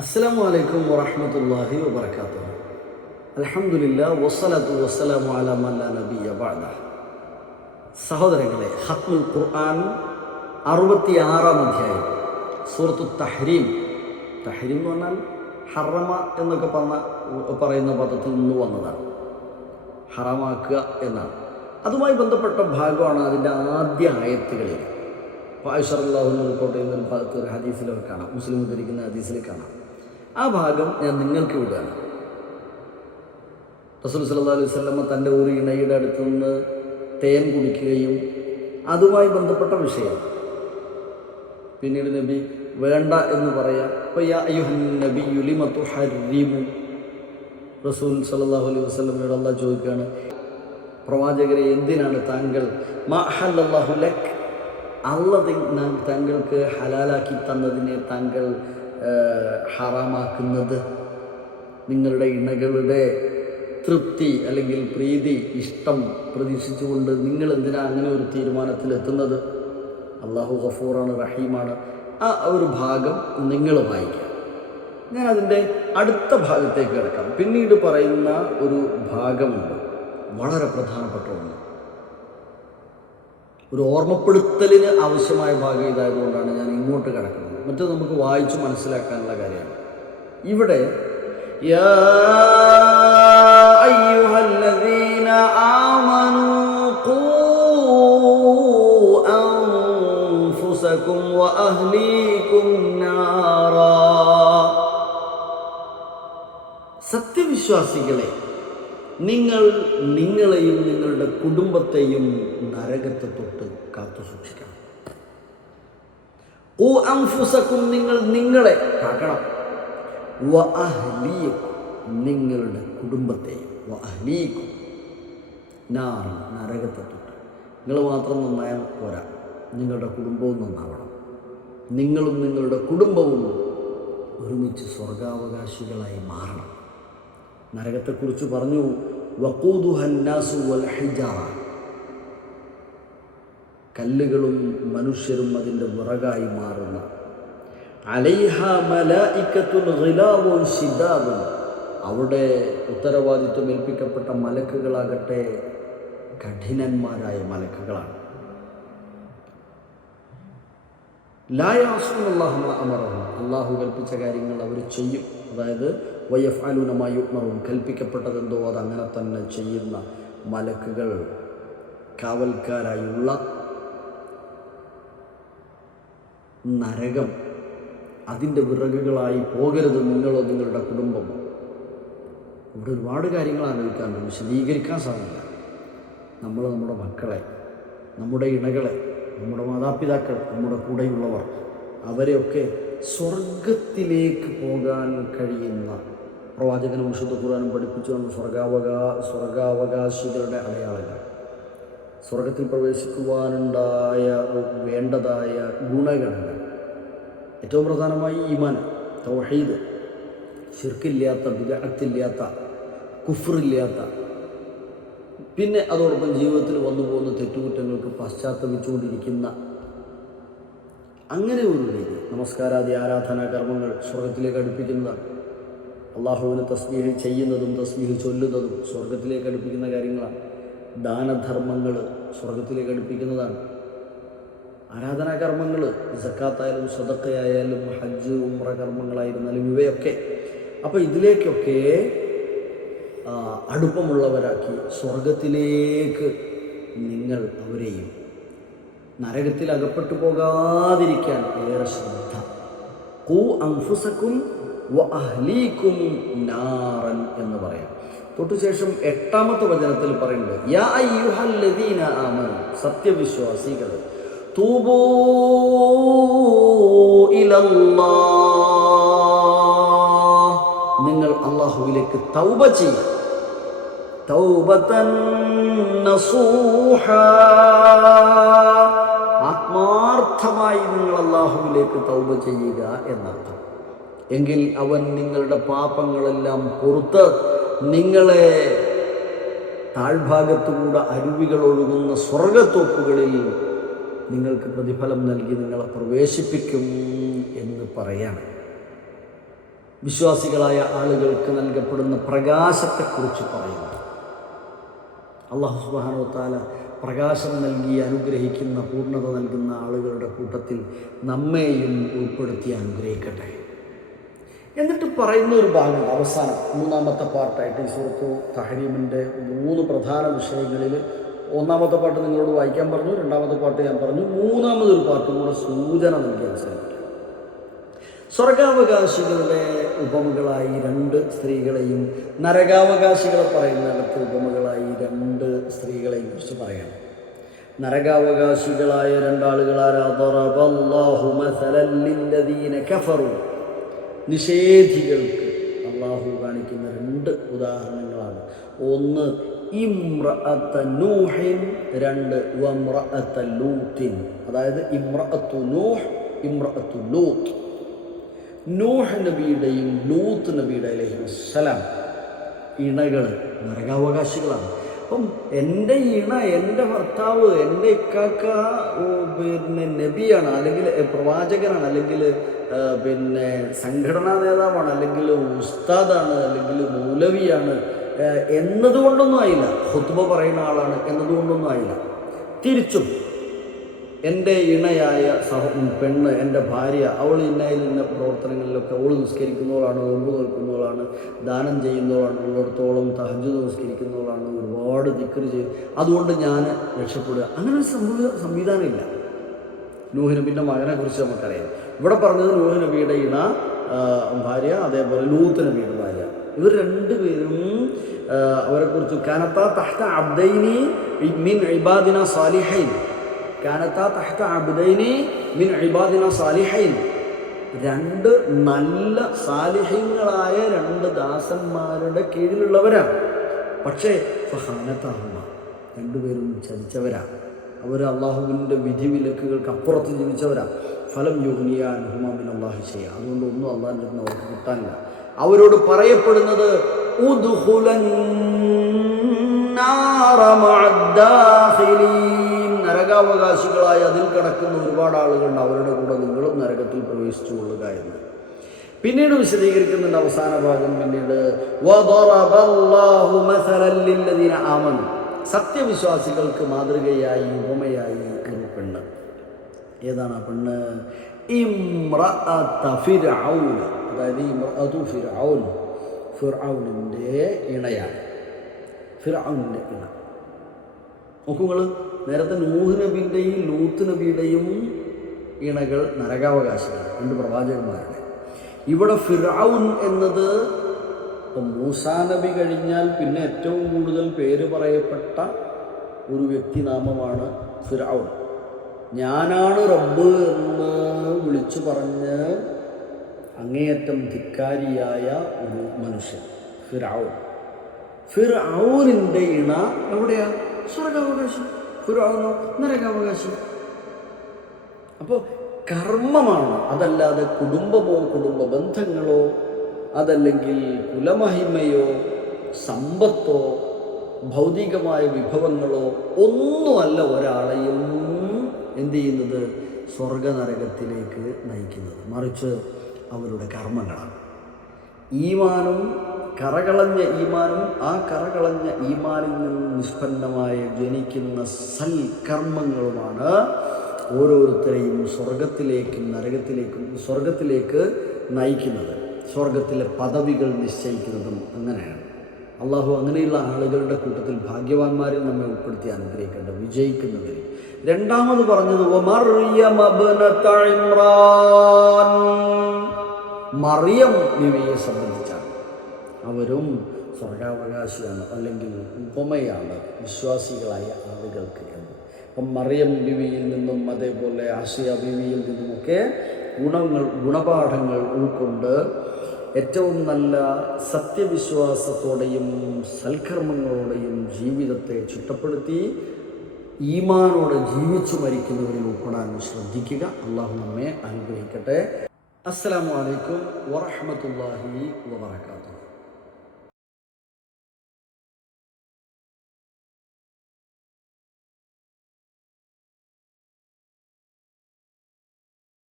അസ്സലാമു അലൈക്കും വറഹ്മത്തുള്ളാഹി വബറകാതുഹു. അൽഹംദുലില്ലാഹ് വസ്സലാത്തു വസ്സലാമു അലാ മൻ ലാ നബിയ്യ ബഅദഹ്. സഹോദരങ്ങളെ, ഖത്മുൽ ഖുർആൻ 66-ാം അധ്യായം സൂറത്തു തഹ്രീം. തഹ്രീം എന്ന് പറഞ്ഞാൽ ഹറമ എന്നൊക്കെ പറയുന്ന പദത്തിൽ നിന്ന് വന്നതാണ്. ഹറാമാക്കുക എന്നാണ്. അതുമായി ബന്ധപ്പെട്ട ഭാഗമാണ് അതിൻ്റെ ആദ്യ ആയത്തുകളിൽ. ആയിഷ റളിയല്ലാഹു അൻഹ റിപ്പോർട്ട് ചെയ്യുന്ന ഒരു ഭാഗത്ത് ഒരു ഹദീസിലൊക്കെ കാണാം, മുസ്ലിം ഉദ്ധരിക്കുന്ന ഹദീസിൽ കാണാം. ആ ഭാഗം ഞാൻ നിങ്ങൾക്ക് വിടുകയാണ്. റസൂൽ സല്ലല്ലാഹു അലൈഹി വസല്ലം തൻ്റെ ഒരു ഇണയുടെ അടുത്തു നിന്ന് തേൻ കുടിക്കുകയും അതുമായി ബന്ധപ്പെട്ട വിഷയം പിന്നീട് നബി വേണ്ട എന്ന് പറയാം. അപ്പോൾ യാ അയ്യുഹൻ നബിയ്യു ലിമ തുഹർരിമു, റസൂൽ സല്ലല്ലാഹു അലൈഹി വസല്ലമയോട് അല്ലാഹു ചോദിക്കുകയാണ്, പ്രവാചകരെ എന്തിനാണ് താങ്കൾ മാ അഹല്ലല്ലാഹു ലക്, അല്ലാഹു താങ്കൾക്ക് ഹലാലാക്കി തന്നതിനെ താങ്കൾ ഹറാമാക്കുന്നത്? നിങ്ങളുടെ ഇണകളുടെ തൃപ്തി അല്ലെങ്കിൽ പ്രീതി, ഇഷ്ടം പ്രതീക്ഷിച്ചുകൊണ്ട് നിങ്ങൾ എന്തിനാ അങ്ങനെ ഒരു തീരുമാനത്തിലെത്തുന്നത്? അള്ളാഹു ഗഫൂറാണ്, റഹീമാണ്. ആ ഒരു ഭാഗം നിങ്ങൾ വായിക്കാം. ഞാൻ അതിൻ്റെ അടുത്ത ഭാഗത്തേക്ക് കിടക്കാം. പിന്നീട് പറയുന്ന ഒരു ഭാഗമുണ്ട്, വളരെ പ്രധാനപ്പെട്ട ഒന്ന്, ഒരു ഓർമ്മപ്പെടുത്തലിന് ആവശ്യമായ ഭാഗം ഇതായതുകൊണ്ടാണ് ഞാൻ ഇങ്ങോട്ട് കിടക്കുന്നത്. മറ്റത് നമുക്ക് വായിച്ച് മനസ്സിലാക്കാനുള്ള കാര്യമാണ്. ഇവിടെ യാ അയ്യുഹല്ലദീന ആമനൂ ഖൂ അൻഫുസകും വഅഹ്ലീകും നാറാ, സത്യവിശ്വാസികളെ, നിങ്ങൾ നിങ്ങളെയും നിങ്ങളുടെ കുടുംബത്തെയും നരകത്തെ തൊട്ട് കാത്തു സൂക്ഷിക്കണം. ഖൂ അൻഫുസകും, നിങ്ങൾ നിങ്ങളെ കാക്കണം. വഅഹ്ലീകും, നിങ്ങളുടെ കുടുംബത്തെയും. വഅഹ്ലീകും നാർ, നരകത്തെ തൊട്ട്. നിങ്ങൾ മാത്രം നന്നായാൽ പോരാ, നിങ്ങളുടെ കുടുംബവും നന്നാവണം. നിങ്ങളും നിങ്ങളുടെ കുടുംബവും ഒരുമിച്ച് സ്വർഗാവകാശികളായി മാറണം. നരകത്തെക്കുറിച്ച് പറഞ്ഞു, വഖൂദുഹന്നാസു വൽ ഹിജാറ, കല്ലുകളും മനുഷ്യരും അതിൻ്റെ വിറകായി മാറുന്ന. അലൈഹ മലായികത്തുൻ ഗിലാബുൻ ശിദാബുൻ, അവിടെ ഉത്തരവാദിത്വം ഏൽപ്പിക്കപ്പെട്ട മലക്കുകളാകട്ടെ കഠിനന്മാരായ മലക്കുകളാണ്. ലാ യഅ്സുനല്ലാഹ മാ അമറഹും, അല്ലാഹു കൽപ്പിച്ച കാര്യങ്ങൾ അവർ ചെയ്യും. അതായത് വയഫ്അലൂന മാ യുഅ്മറൂൻ, കൽപ്പിക്കപ്പെട്ടതെന്തോ അതങ്ങനെ തന്നെ ചെയ്യുന്ന മലക്കുകൾ, കാവൽക്കാരായുള്ള നരകം, അതിൻ്റെ വിറകുകളായി പോകരുത് നിങ്ങളോ നിങ്ങളുടെ കുടുംബമോ. ഇവിടെ ഒരുപാട് കാര്യങ്ങൾ ആലോചിക്കാറുണ്ട്, വിശദീകരിക്കാൻ സാധിക്കില്ല. നമ്മൾ നമ്മുടെ മക്കളെ, നമ്മുടെ ഇണകളെ, നമ്മുടെ മാതാപിതാക്കൾ, നമ്മുടെ കൂടെയുള്ളവർ, അവരെയൊക്കെ സ്വർഗത്തിലേക്ക് പോകാൻ കഴിയുന്ന, പ്രവാചകനും വിശുദ്ധ ഖുർആനും പഠിപ്പിച്ചു വന്ന സ്വർഗാവകാശികളുടെ അടയാളങ്ങൾ, സ്വർഗത്തിൽ പ്രവേശിക്കുവാനുണ്ടായ വേണ്ടതായ ഗുണഗണങ്ങൾ, ഏറ്റവും പ്രധാനമായി ഈമാൻ, തൗഹീദ്, ശിർക്കില്ലാത്ത, ബിദ്അത്തില്ലാത്ത, കുഫ്റില്ലാത്ത, പിന്നെ അതോടൊപ്പം ജീവിതത്തിൽ വന്നു പോകുന്ന തെറ്റുകുറ്റങ്ങൾക്ക് പശ്ചാത്തപിച്ചുകൊണ്ടിരിക്കുന്ന അങ്ങനെ ഒരു രീതി. നമസ്കാരാദി ആരാധനാ കർമ്മങ്ങൾ സ്വർഗത്തിലേക്ക് അടുപ്പിക്കുന്നതാണ്. അള്ളാഹുവിനെ തസ്ബീഹ് ചെയ്യുന്നതും തസ്ബീഹ് ചൊല്ലുന്നതും സ്വർഗത്തിലേക്ക് അടുപ്പിക്കുന്ന കാര്യങ്ങളാണ്. ദാനധർമ്മങ്ങൾ സ്വർഗത്തിലേക്ക് അടുപ്പിക്കുന്നതാണ്. ആരാധനാകർമ്മങ്ങൾ, സക്കാത്തായാലും സദഖയായാലും ഹജ്ജ് ഉംറ കർമ്മങ്ങളായിരുന്നാലും ഇവയൊക്കെ. അപ്പോൾ ഇതിലേക്കൊക്കെ അടുപ്പമുള്ളവരാക്കി സ്വർഗത്തിലേക്ക് നിങ്ങൾ അവരെയും, നരകത്തിൽ അകപ്പെട്ടു പോകാതിരിക്കാൻ ഏറെ ശ്രദ്ധ. ഖൂ അൻഫുസകും വഅഹ്ലീകും നാറൻ എന്ന് പറയാം. തൊട്ടുശേഷം 8-ാമത്തെ വചനത്തിൽ പറയുന്നത്, യാ അയ്യുഹല്ലദീന ആമനൂ, സത്യവിശ്വാസികൾ, തൂബൂ ഇലല്ലാഹ്, നിങ്ങൾ അല്ലാഹുവിലേക്ക് തൗബ ചെയ്യുക. തൗബതൻ നസൂഹ, ആത്മാർത്ഥമായി നിങ്ങൾ അല്ലാഹുവിലേക്ക് തൗബ ചെയ്യുക എന്നർത്ഥം. എങ്കിൽ അവൻ നിങ്ങളുടെ പാപങ്ങളെല്ലാം പുറത്ത് നിങ്ങളെ താഴ്ഭാഗത്തുകൂടെ അരുവികൾ ഒഴുകുന്ന സ്വർഗത്തോപ്പുകളിൽ നിങ്ങൾക്ക് പ്രതിഫലം നൽകി നിങ്ങളെ പ്രവേശിപ്പിക്കും എന്ന് പറയാണ്. വിശ്വാസികളായ ആളുകൾക്ക് നൽകപ്പെടുന്ന പ്രകാശത്തെക്കുറിച്ച് പറയുന്നു. അല്ലാഹു സുബ്ഹാനഹു വ തആല പ്രകാശം നൽകി അനുഗ്രഹിക്കുന്ന, പൂർണ്ണത നൽകുന്ന ആളുകളുടെ കൂട്ടത്തിൽ നമ്മെയും ഉൾപ്പെടുത്തി അനുഗ്രഹിക്കട്ടെ. എന്നിട്ട് പറയുന്ന ഒരു ഭാഗം അവസാനം 3-ാമത്തെ പാർട്ടായിട്ട് ഈ സൂറത്തു തഹരീമിൻ്റെ 3 പ്രധാന വിഷയങ്ങളിൽ 1-ാമത്തെ പാർട്ട് നിങ്ങളോട് വായിക്കാൻ പറഞ്ഞു, 2-ാമത്തെ പാർട്ട് ഞാൻ പറഞ്ഞു, 3-ാമതൊരു പാർട്ടും കൂടെ സൂചന നൽകി അവസാനിപ്പിക്കും. സ്വർഗാവകാശികളുടെ ഉപമകളായി 2 സ്ത്രീകളെയും നരകാവകാശികളെ പറയുന്നിടത്ത് ഉപമകളായി 2 സ്ത്രീകളെയും കുറിച്ച് പറയണം. നരകാവകാശികളായ 2 ആളുകളാരാ? ദറബല്ലാഹു മസലൻ ലില്ലദീന കഫറു. നിഷേധികൾക്ക് അള്ളാഹു കാണിക്കുന്ന 2 ഉദാഹരണങ്ങളാണ്. ഒന്ന് ഇംറഅത നൂഹിൻ, 2 വംറഅത ലൂത്തിൻ. അതായത് ഇംറഅതു നൂഹ്, ഇംറഅതു ലൂത്ത്. നൂഹ് നബിയുടെയും ലൂത്ത് നബിയുടെ അലൈഹിസ്സലാം ഇണകൾ നരകാവകാശികളാണ്. അപ്പം എൻ്റെ ഇണ, എൻ്റെ ഭർത്താവ്, എൻ്റെ ഇക്കാക്ക നബിയാണ്, അല്ലെങ്കിൽ പ്രവാചകനാണ്, അല്ലെങ്കിൽ സംഘടനാ നേതാവാണ്, അല്ലെങ്കിൽ ഉസ്താദാണ്, അല്ലെങ്കിൽ മൗലവിയാണ് എന്നതുകൊണ്ടൊന്നും ആയില്ല. ഖുത്ബ പറയുന്ന ആളാണ് എന്നതുകൊണ്ടൊന്നും ആയില്ല. തിരിച്ചും എൻ്റെ ഇണയായ പെണ്ണ്, എൻ്റെ ഭാര്യ, അവൾ ഇന്ന പ്രവർത്തനങ്ങളിലൊക്കെ അവൾ നിസ്കരിക്കുന്നവളാണ്, നോമ്പ് നോക്കുന്നവളാണ്, ദാനം ചെയ്യുന്നവളാണ്, ഉള്ളിടത്തോളം തഹജ്ജുദ് നിസ്കരിക്കുന്നവളാണ്, ഒരുപാട് ദിക്ർ ചെയ്യും, അതുകൊണ്ട് ഞാൻ രക്ഷപ്പെടുക, അങ്ങനെ ഒരു സംവിധാനമില്ല. നൂഹ് നബിൻ്റെ മകനെ കുറിച്ച് നമുക്കറിയാം. ഇവിടെ പറഞ്ഞത് നൂഹ് നബിയുടെ ഇണ ഭാര്യ, അതേപോലെ ലൂത്ത് നബിയുടെ ഭാര്യ. ഇവർ 2 പേരും അവരെക്കുറിച്ച് കാനത്താ തഹ്ത അബ്ദൈനി മിൻ ഇബാദിന സാലിഹൈൻ, കാനത്താ തഹ്ത അബ്ദൈനി മിൻ ഇബാദിന സാലിഹൈൻ. 2 നല്ല സാലിഹ്യങ്ങളായ 2 ദാസന്മാരുടെ കീഴിലുള്ളവരാണ്. പക്ഷേ ഫഖാനതഹുമ, 2 പേരും ചതിച്ചവരാണ്. അവർ അള്ളാഹുവിൻ്റെ വിധിവിലക്കുകൾക്ക് അപ്പുറത്ത് ജീവിച്ചവരാണ്. ഫലം യുഗ്നിയ അൻഹുമാ മിനല്ലാഹി ശൈഅ, അതുകൊണ്ട് ഒന്നും അള്ളാഹിൻ്റെ അടുത്ത് അവർക്ക് കിട്ടാനില്ല. അവരോട് പറയപ്പെടുന്നത് ഉദ്ഖുലൻ നാറ മഅദ്ദാഖിലീൻ, നരകാവകാശികളായി അതിൽ കിടക്കുന്ന ഒരുപാട് ആളുകളുണ്ട്, അവരുടെ കൂടെ നിങ്ങളും നരകത്തിൽ പ്രവേശിച്ചു കൊള്ളുക എന്ന്. പിന്നീട് വിശദീകരിക്കുന്നുണ്ട് അവസാന ഭാഗം. പിന്നീട് വദറബല്ലാഹു മസലൻ ലില്ലദീന ആമനു, സത്യവിശ്വാസികൾക്ക് മാതൃകയായി, ഉപമയായി ഒരു പെണ്ണ്. ഏതാണ് ആ പെണ്ണ്? ഇംറഅത ഫിർഔൻ, അതായത് ഇംറഅതു ഫിർഔൻ, ഫിർഔനിൻ്റെ ഇണയാണ്. ഫിർഔനിൻ്റെ ഇണ നോക്കൂ നിങ്ങൾ. നേരത്തെ നൂഹ് നബിയുടെയും ലൂത്ത് നബിയുടെയും ഇണകൾ നരകാവകാശികളാണ്, 2 പ്രവാചകന്മാരുടെ. ഇവിടെ ഫിർഔൻ എന്നത് മൂസാ നബി കഴിഞ്ഞാൽ പിന്നെ ഏറ്റവും കൂടുതൽ പേര് പറയപ്പെട്ട ഒരു വ്യക്തിനാമമാണ് ഫിർഔൻ. ഞാനാണ് റബ്ബ് എന്ന് വിളിച്ചു പറഞ്ഞ് അങ്ങേയറ്റം ധിക്കാരിയായ ഒരു മനുഷ്യൻ ഫിർഔൻ. ഫിർഔനിൻ്റെ ഇണ എവിടെയാ? സ്വർഗാവകാശി. ഫിർഔനോ നരകാവകാശി. അപ്പോൾ കർമ്മമാണ്, അതല്ലാതെ കുടുംബമോ കുടുംബ ബന്ധങ്ങളോ അതല്ലെങ്കിൽ കുലമഹിമയോ സമ്പത്തോ ഭൗതികമായ വിഭവങ്ങളോ ഒന്നുമല്ല ഒരാളെയും എന്ത് ചെയ്യുന്നത്? സ്വർഗനരകത്തിലേക്ക് നയിക്കുന്നത്. മറിച്ച് അവരുടെ കർമ്മങ്ങളാണ്. ഈമാനും കറകളഞ്ഞ ഈമാനും ആ കറകളഞ്ഞ ഈമാനിൽ നിന്ന് നിഷ്പന്നമായ ജനിക്കുന്ന സൽക്കർമ്മങ്ങളുമാണ് ഓരോരുത്തരെയും സ്വർഗത്തിലേക്കും നരകത്തിലേക്കും സ്വർഗത്തിലേക്ക് നയിക്കുന്നത്. സ്വർഗത്തിലെ പദവികൾ നിശ്ചയിക്കുന്നതും അങ്ങനെയാണ്. അള്ളാഹു അങ്ങനെയുള്ള ആളുകളുടെ കൂട്ടത്തിൽ ഭാഗ്യവാന്മാരിൽ നമ്മെ ഉൾപ്പെടുത്തി അനുഗ്രഹിക്കേണ്ട, വിജയിക്കുന്നവർ. 2ാമത് പറഞ്ഞത് മറിയം ബിവിയെ സംബന്ധിച്ചാണ്. അവരും സ്വർഗാവകാശിയാണ്, അല്ലെങ്കിൽ ഉപമയാണ് വിശ്വാസികളായ ആളുകൾക്ക് എന്ന്. അപ്പം മറിയം ബിവിയിൽ നിന്നും അതേപോലെ ആസിയ ബിവിയിൽ നിന്നുമൊക്കെ ഗുണപാഠങ്ങൾ ഉൾക്കൊണ്ട് ഏറ്റവും നല്ല സത്യവിശ്വാസത്തോടെയും സൽക്കർമ്മങ്ങളോടെയും ജീവിതത്തെ ചിട്ടപ്പെടുത്തി ഈമാനോടെ ജീവിച്ചു മരിക്കുന്നവരിൽ ഉൾപ്പെടാൻ ശ്രദ്ധിക്കുക. അള്ളാഹു നമ്മെ അനുഗ്രഹിക്കട്ടെ. അസ്സലാമു അലൈക്കും വറഹ്മത്തുള്ളാഹി വബറകാതുഹു.